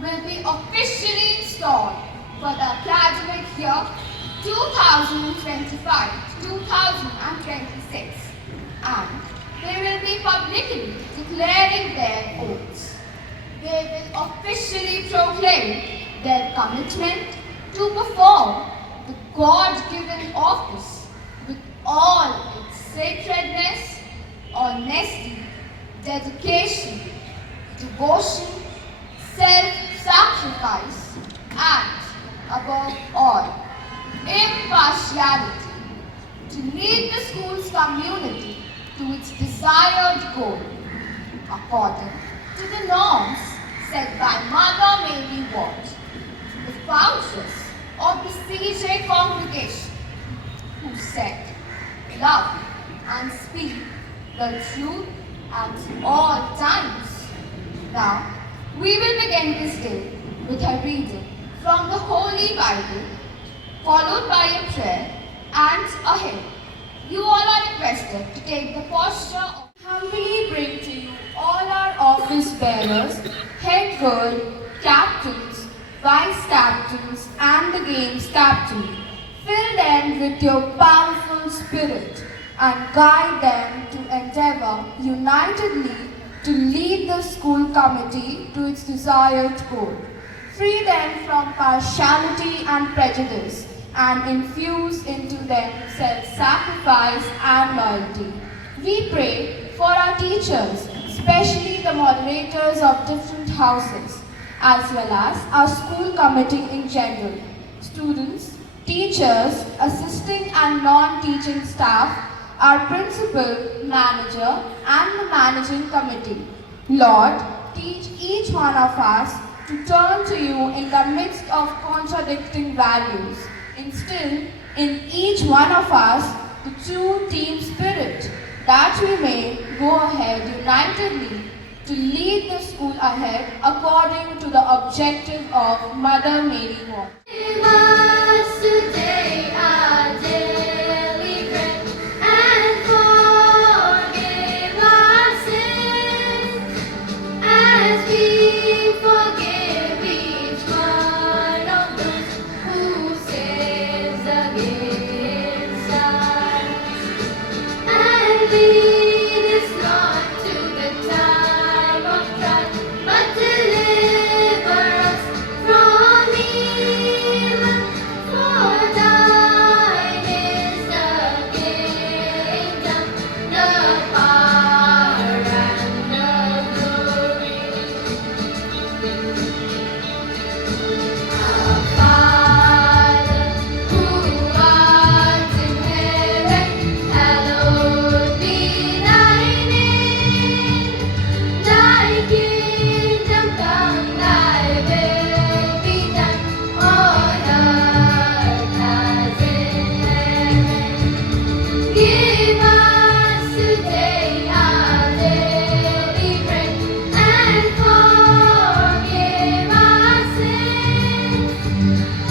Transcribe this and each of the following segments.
will be officially installed for the academic year 2025-2026, and they will be publicly declaring their oaths. They will officially proclaim their commitment to perform the God-given office with all its sacredness, honesty, dedication, devotion, self-sacrifice, and above all, impartiality, to lead the school's community to its desired goal, according to the norms set by Mother Mary Ward, the foundress of the CJ congregation, who said, "Love and speak the truth at all times." Now, we will begin this day with a reading from the Holy Bible, followed by a prayer and a hymn. You all are requested to take the posture of humbly bring to you all our office bearers, head girl, captains, vice captains, and the games captain. Fill them with your powerful spirit and guide them to endeavor unitedly to lead the school committee to its desired goal. Free them from partiality and prejudice and infuse into them self-sacrifice and loyalty. We pray for our teachers, especially the moderators of different houses, as well as our school committee in general, students, teachers, assisting and non-teaching staff, our principal, manager, and the managing committee. Lord, teach each one of us to turn to you in the midst of contradicting values. Instill in each one of us the true team spirit, that we may go ahead unitedly to lead the school ahead according to the objective of Mother Mary Ward. Give us today our daily bread, and forgive our sins, as we forgive each one of those who sins against us. And lead us not to the time of trial, but deliver us from evil. For thine is the kingdom, the power, and the glory. Our Father, who art in heaven, hallowed be thy name. Thy kingdom come, thy will be done on earth as in heaven. Give us today our daily bread, and forgive our sins,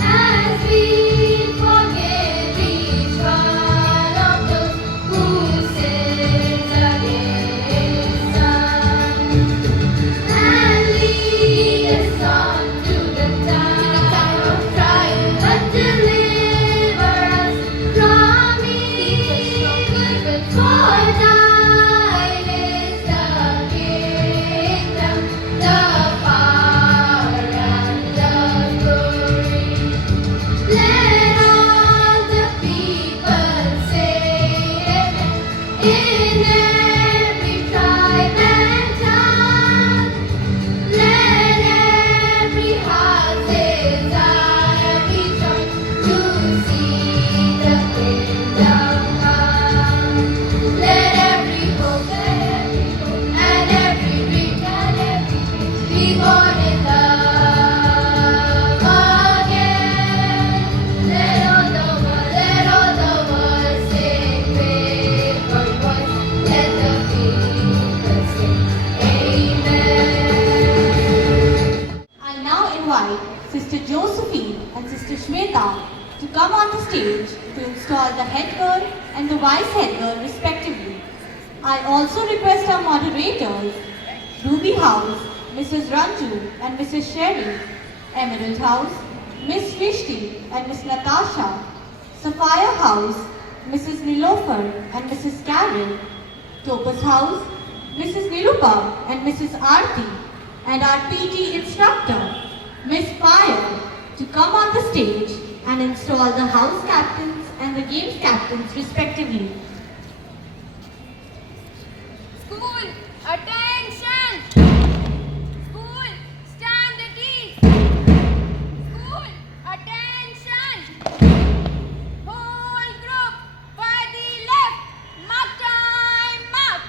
as we forgive each one of those who sins against us. And lead us not to the time of trial, but deliver us from evil. For thine is the kingdom, the power, and the glory. Let all the people say amen, in every tribe and tongue. Let every heart desire be joined to see the kingdom come. Let every hope and every dream be born in love again. Let all the world sing with one voice. Let the people sing amen. I now invite Sister Josephine and Sister Shweta to come on the stage to install the head girl and the vice head girl respectively. I also request our moderators, Ruby House, Mrs. Ranju and Mrs. Sherry. Emerald House, Miss Srishti and Miss Natasha. Sapphire House, Mrs. Nilofer and Mrs. Carol. Topaz House, Mrs. Nirupa and Mrs. Aarti. And our PT instructor, Miss Payal, to come on the stage and install the house captains and the games captains respectively. School, attention! School, stand at ease! School, attention! Whole group, by the left, mark time, mark!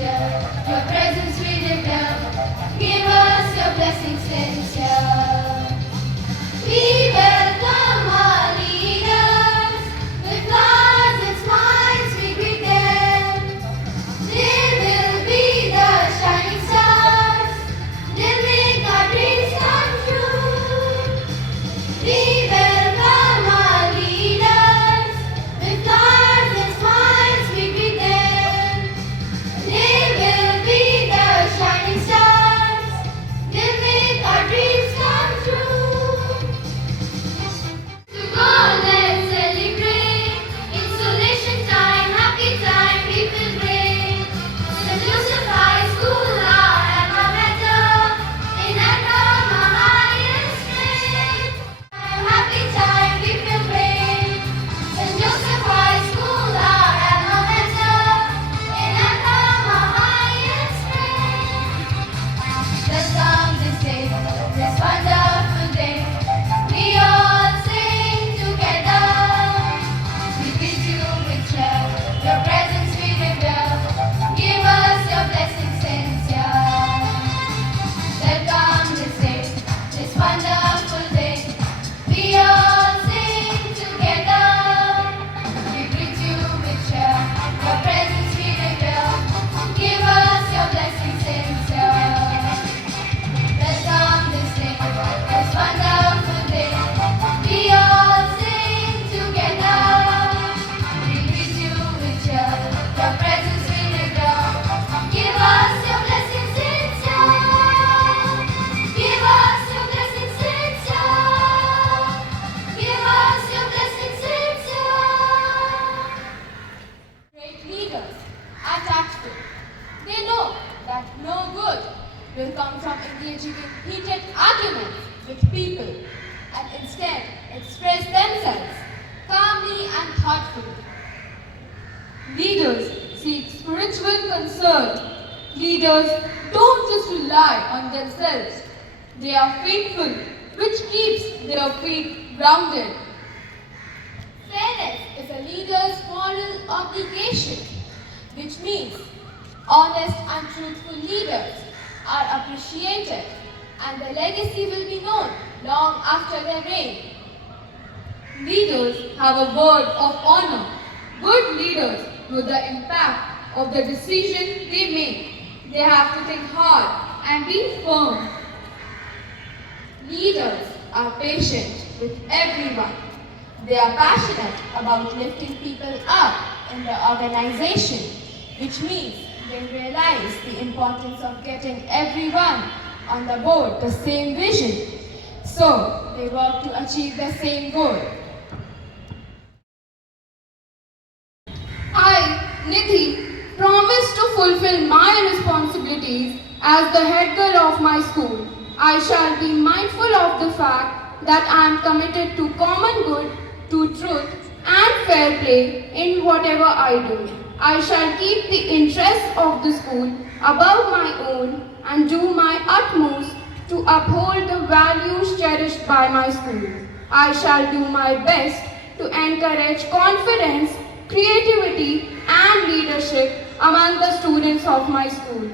cheer. Your presence we reveal. Give us your blessings sincere. We welcome our leaders. With flowers and smiles we greet them. They will be the shining stars. They'll make our dreams come true. We welcome our leaders. With flowers and smiles we greet them. They will be the shining stars. They'll make our dreams come true. To God let's celebrate. Installation time, happy time we will bring. St. Joseph High School, our alma mater, in and of our highest grade. Happy time we will bring. St. Joseph High School, our alma mater, in and of our highest grade. Let's come this day, this wonderful day. We all sing together. We greet you with cheer. Your presence we reveal. Give us your blessings sincere. Welcome this day, this wonderful day. We all sing together. We greet you with cheer. Your presence we reveal. Give us your blessings sincere. Welcome this day, this wonderful day. We all sing together. We greet you with cheer. Your presence we reveal. Give us your blessings sincere. Give us your blessings sincere. Give us your blessings sincere. Great leaders are tactful. They know that no good will come from engaging in heated arguments with people and instead express themselves calmly and thoughtfully. Leaders seek spiritual concern. Leaders don't just rely on themselves. They are faithful, which keeps their faith grounded. Fairness is a leader's moral obligation, which means honest and truthful leaders are appreciated and their legacy will be known long after their reign. Leaders have a word of honor. Good leaders know the impact of the decision they make. They have to think hard and be firm. Leaders are patient with everyone. They are passionate about lifting people up in the organization, which means they realize the importance of getting everyone on the board the same vision. So they work to achieve the same goal. I, Nidhi, promise to fulfill my responsibilities as the head girl of my school. I shall be mindful of the fact that I am committed to common good, to truth and fair play in whatever I do. I shall keep the interests of the school above my own and do my utmost to uphold the values cherished by my school. I shall do my best to encourage confidence, creativity and leadership among the students of my school.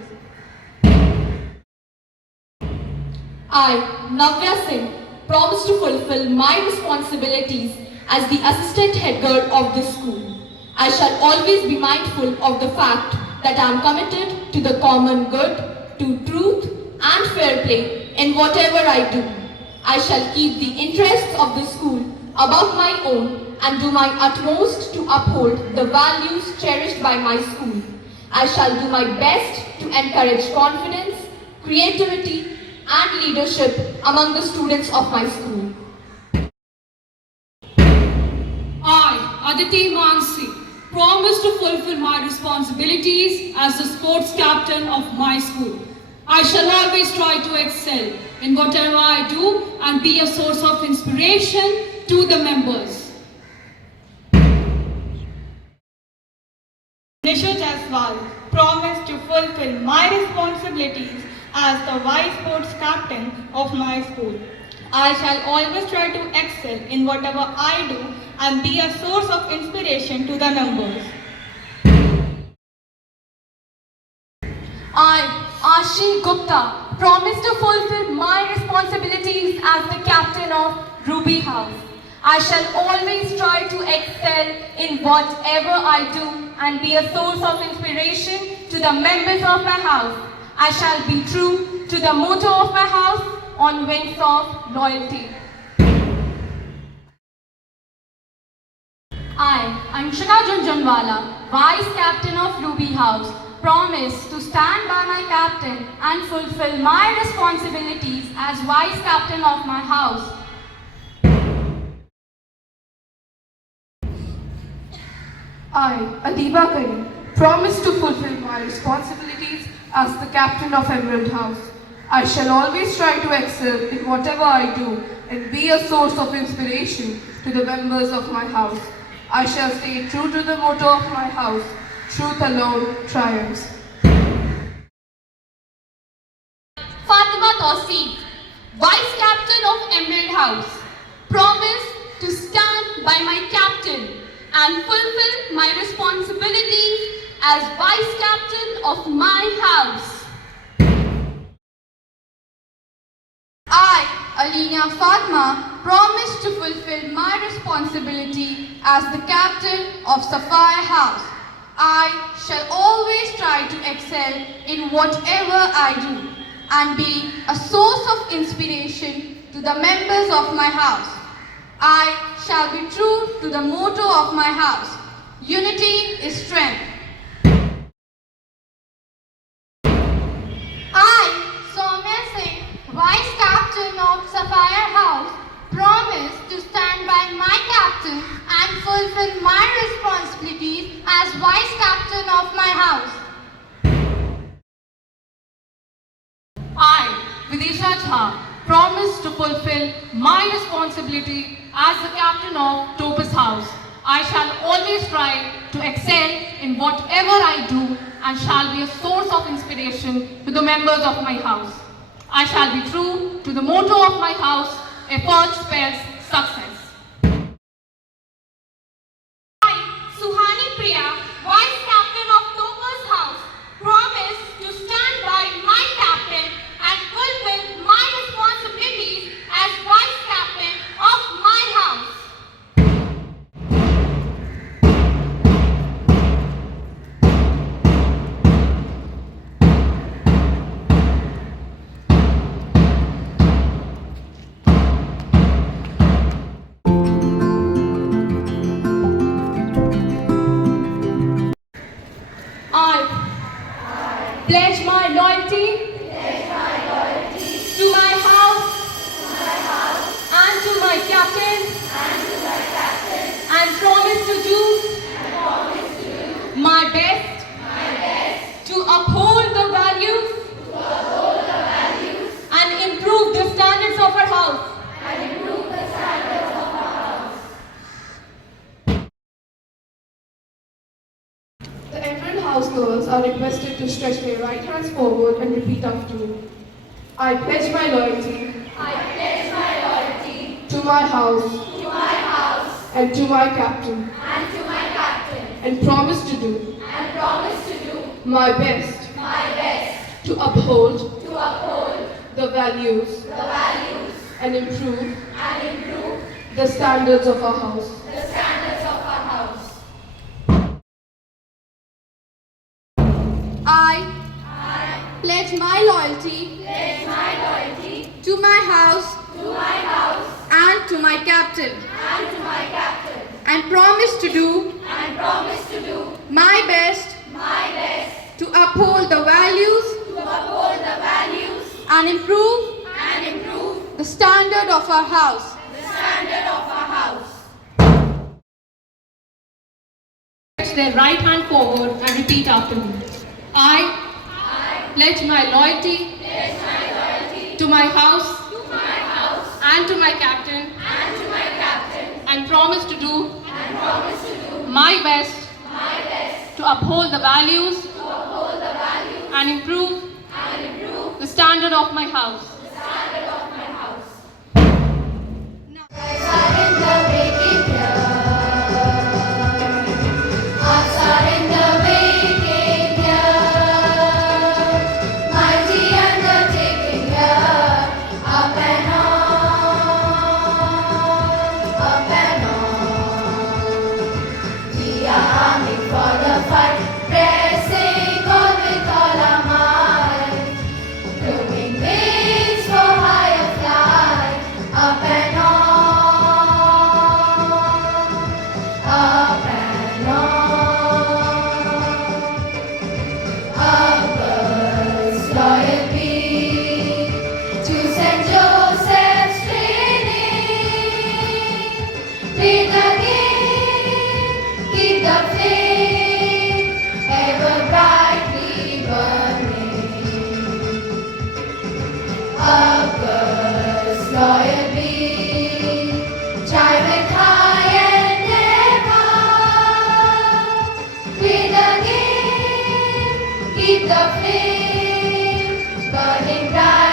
I, Navya Singh, promise to fulfill my responsibilities as the assistant head girl of this school. I shall always be mindful of the fact that I am committed to the common good, to truth and fair play in whatever I do. I shall keep the interests of the school above my own and do my utmost to uphold the values cherished by my school. I shall do my best to encourage confidence, creativity and leadership among the students of my school. I, Aditi Mansi, promise to fulfill my responsibilities as the sports captain of my school. I shall always try to excel in whatever I do and be a source of inspiration to the members. Nishu Jaiswal promised to fulfill my responsibilities as the vice sports captain of my school. I shall always try to excel in whatever I do and be a source of inspiration to the members. I, Ashi Gupta, promise to fulfill my responsibilities as the captain of Ruby House. I shall always try to excel in whatever I do and be a source of inspiration to the members of my house. I shall be true to the motto of my house, on wings of loyalty. I, Anshika Junjunwala, Vice Captain of Ruby House, promise to stand by my captain and fulfill my responsibilities as Vice Captain of my house. I, Adiba Karim, promise to fulfill my responsibilities as the captain of Emerald House. I shall always try to excel in whatever I do and be a source of inspiration to the members of my house. I shall stay true to the motto of my house, truth alone triumphs. Fatima Tawseef, Vice Captain of Emerald House, promise to stand by my captain and fulfill my responsibilities as Vice Captain of my house. I, Alina Fatma, promise to fulfill my responsibility as the captain of Sapphire House. I shall always try to excel in whatever I do and be a source of inspiration to the members of my house. I shall be true to the motto of my house. Unity is strength. I, Soumya Singh, Vice Captain of Sapphire House, promise to stand by my captain and fulfill my responsibilities as Vice Captain of my house. I, Vidisha Jha, promise to fulfill my responsibility as the captain of Topaz House. I shall always try to excel in whatever I do and shall be a source of inspiration to the members of my house. I shall be true to the motto of my house, effort spells success. I, Suhani Priya, Vice Captain of Topaz House, promise to stand by my captain and fulfill my responsibilities as Vice Captain of my house. I pledge my loyalty to my house and to my captain and promise to do my best to uphold the values and improve the standards of our house. The Emerald House girls are requested to stretch their right hands forward and repeat after me. I pledge my loyalty to my house and to my captain and promise to do my best to uphold the values and improve the standards of our house. I pledge my loyalty to my house and to my captain and promise to do my best to uphold the values and improve the standard of our house. Stretch their right hand forward and repeat after me. I pledge my loyalty to my house and to my captain and promise to do my best to uphold the values and improve the standard of my house. flame, burning bright.